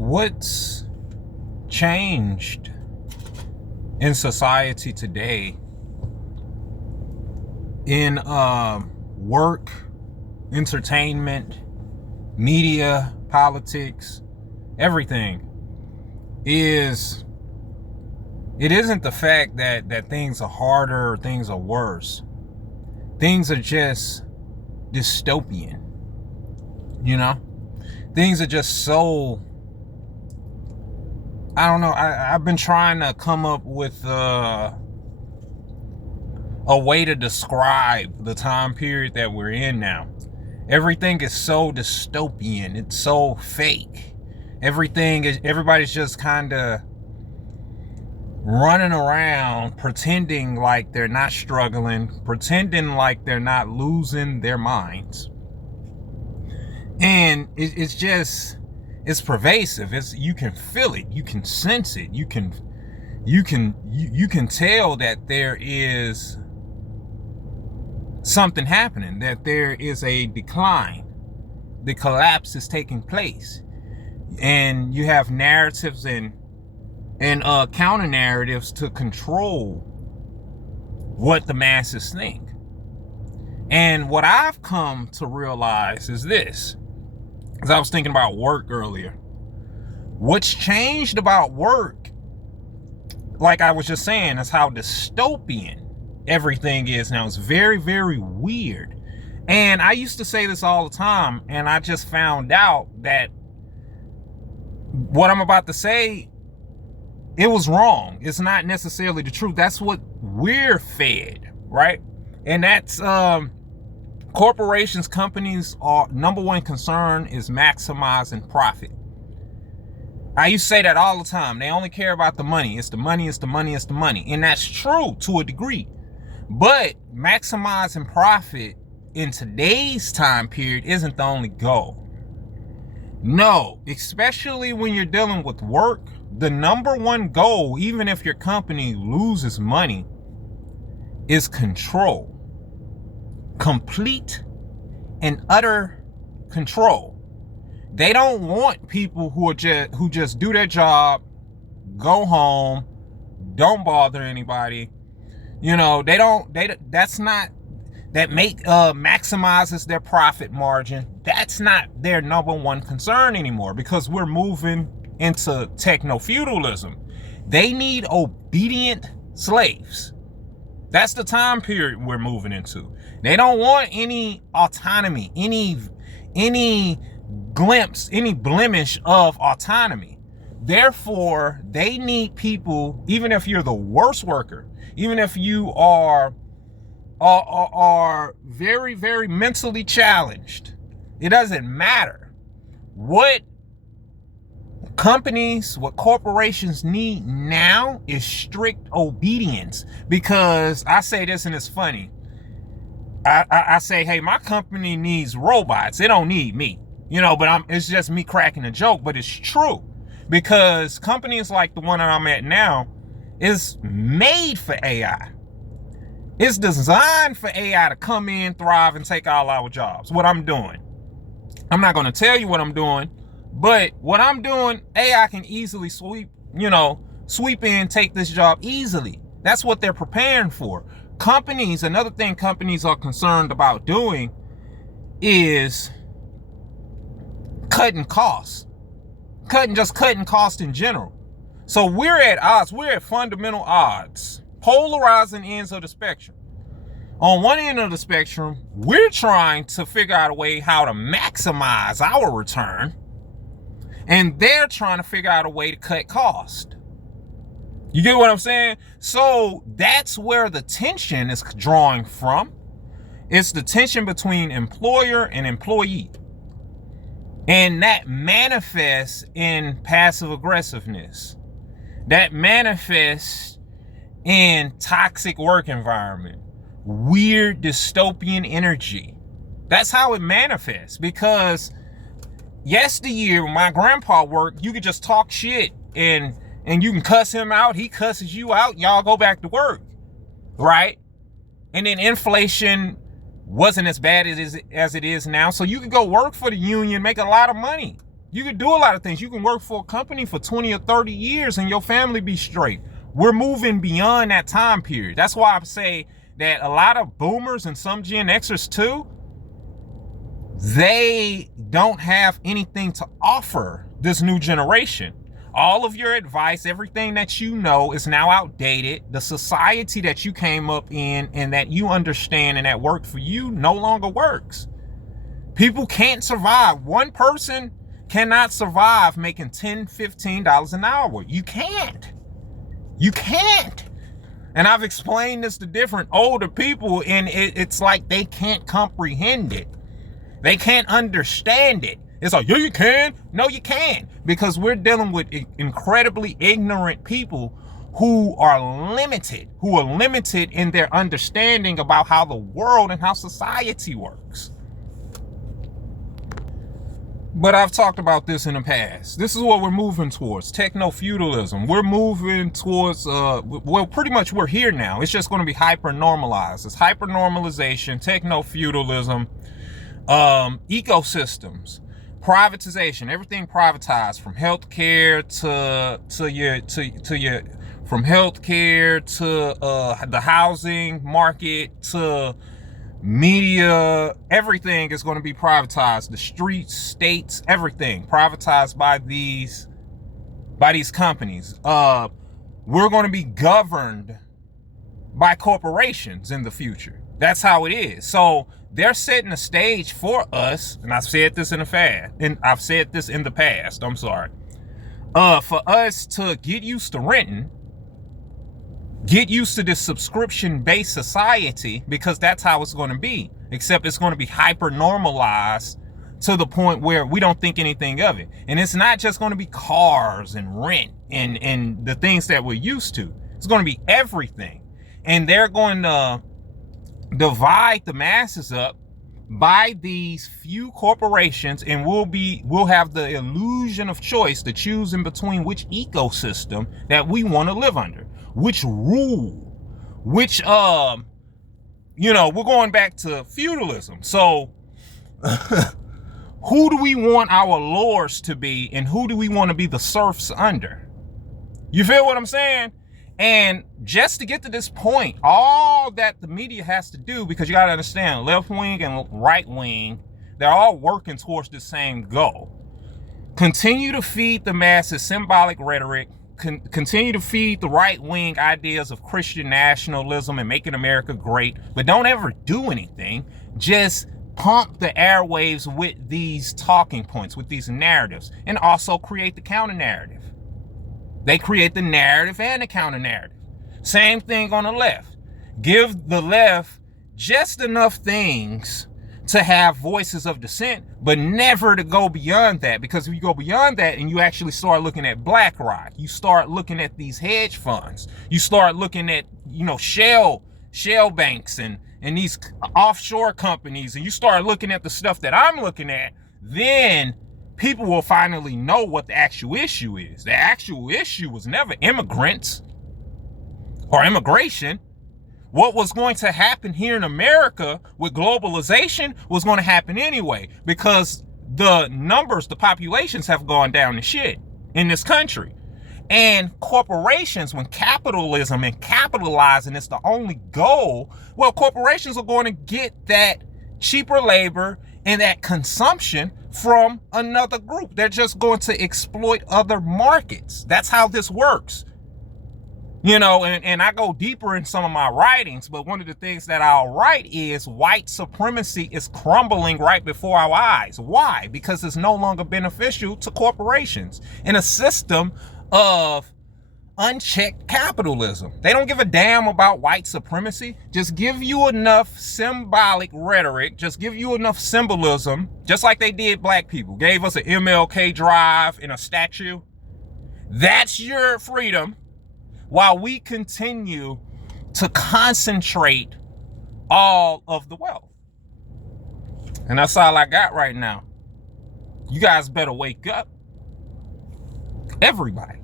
What's changed in society today in work, entertainment, media, politics, everything is it isn't the fact that things are harder or things are worse. Things are just dystopian. Things are just so, I don't know. I've been trying to come up with a way to describe the time period that we're in now. Everything is so dystopian. It's so fake. Everybody's just kind of running around pretending like they're not struggling, pretending like they're not losing their minds. And it's pervasive. You can feel it. You can sense it. You can tell that there is something happening, that there is a decline. The collapse is taking place. And you have narratives and counter narratives to control what the masses think. And what I've come to realize is this. As I was thinking about work earlier. What's changed about work, like I was just saying, is how dystopian everything is now. It's very, very weird. And I used to say this all the time, and I just found out that what I'm about to say, it was wrong. It's not necessarily the truth. That's what we're fed, right? And that's corporations, companies, are number one concern is maximizing profit. I used to say that all the time. They only care about the money. It's the money, it's the money, it's the money. And that's true to a degree. But maximizing profit in today's time period isn't the only goal. No, especially when you're dealing with work, the number one goal, even if your company loses money, is control. Complete and utter control. They don't want people who just do their job, go home, don't bother anybody. Maximizes their profit margin. That's not their number one concern anymore, because we're moving into techno-feudalism. They need obedient slaves. That's the time period we're moving into. They don't want any autonomy, any glimpse, any blemish of autonomy. Therefore, they need people, even if you're the worst worker, even if you are very, very mentally challenged, it doesn't matter. What corporations need now is strict obedience. Because I say this and it's funny. I say, hey, my company needs robots. They don't need me. But it's just me cracking a joke, but it's true. Because companies like the one that I'm at now is made for AI. It's designed for AI to come in, thrive, and take all our jobs. What I'm doing. I'm not going to tell you what I'm doing, but what I'm doing, AI can easily sweep in, take this job easily. That's what they're preparing for. Another thing companies are concerned about doing is cutting costs. Cutting costs in general. So we're at odds. We're at fundamental odds. Polarizing ends of the spectrum. On one end of the spectrum, we're trying to figure out a way how to maximize our return. And they're trying to figure out a way to cut cost. You get what I'm saying? So that's where the tension is drawing from. It's the tension between employer and employee. And that manifests in passive aggressiveness. That manifests in toxic work environment. Weird dystopian energy. That's how it manifests. Because yesteryear, when my grandpa worked, you could just talk shit and you can cuss him out. He cusses you out. Y'all go back to work. Right? And then inflation wasn't as bad as it is now. So you could go work for the union, make a lot of money. You can do a lot of things. You can work for a company for 20 or 30 years and your family be straight. We're moving beyond that time period. That's why I say that a lot of boomers and some Gen Xers too, they don't have anything to offer this new generation. All of your advice, everything that you know is now outdated. The society that you came up in and that you understand and that worked for you no longer works. People can't survive. One person cannot survive making $10, $15 an hour. You can't. You can't. And I've explained this to different older people, and it's like they can't comprehend it. They can't understand it. It's like, yeah, you can. No, you can't. Because we're dealing with incredibly ignorant people who are limited in their understanding about how the world and how society works. But I've talked about this in the past. This is what we're moving towards, techno-feudalism. We're moving towards, well, pretty much we're here now. It's just going to be hyper-normalized. It's hyper-normalization, techno-feudalism, ecosystems, privatization, everything privatized, from healthcare from healthcare to the housing market to media. Everything is going to be privatized. The streets, states, everything privatized by these companies. We're going to be governed by corporations in the future. That's how it is. So they're setting the stage for us, and I've said this in the past. I'm sorry. For us to get used to renting, get used to this subscription-based society, because that's how it's going to be. Except it's going to be hyper-normalized to the point where we don't think anything of it. And it's not just going to be cars and rent and the things that we're used to. It's going to be everything. And they're going to divide the masses up by these few corporations, and we'll have the illusion of choice to choose in between which ecosystem that we want to live under, which rule, which we're going back to feudalism. So who do we want our lords to be, and who do we want to be the serfs under? You feel what I'm saying? And just to get to this point, all that the media has to do, because you got to understand, left wing and right wing, they're all working towards the same goal. Continue to feed the masses symbolic rhetoric, continue to feed the right wing ideas of Christian nationalism and making America great, but don't ever do anything. Just pump the airwaves with these talking points, with these narratives, and also create the counter narrative. They create the narrative and the counter narrative. Same thing on the left. Give the left just enough things to have voices of dissent, but never to go beyond that. Because if you go beyond that and you actually start looking at BlackRock, you start looking at these hedge funds, you start looking at, shell banks and these offshore companies, and you start looking at the stuff that I'm looking at, then people will finally know what the actual issue is. The actual issue was never immigrants or immigration. What was going to happen here in America with globalization was going to happen anyway, because the numbers, the populations have gone down to shit in this country. And corporations, when capitalism and capitalizing is the only goal, well, corporations are going to get that cheaper labor and that consumption from another group. They're just going to exploit other markets. That's how this works. And I go deeper in some of my writings, but one of the things that I'll write is white supremacy is crumbling right before our eyes. Why? Because it's no longer beneficial to corporations in a system of unchecked capitalism. They don't give a damn about white supremacy. Just give you enough symbolic rhetoric, just give you enough symbolism, just like they did black people. Gave us an MLK drive and a statue. That's your freedom, while we continue to concentrate all of the wealth. And that's all I got right now. You guys better wake up. Everybody.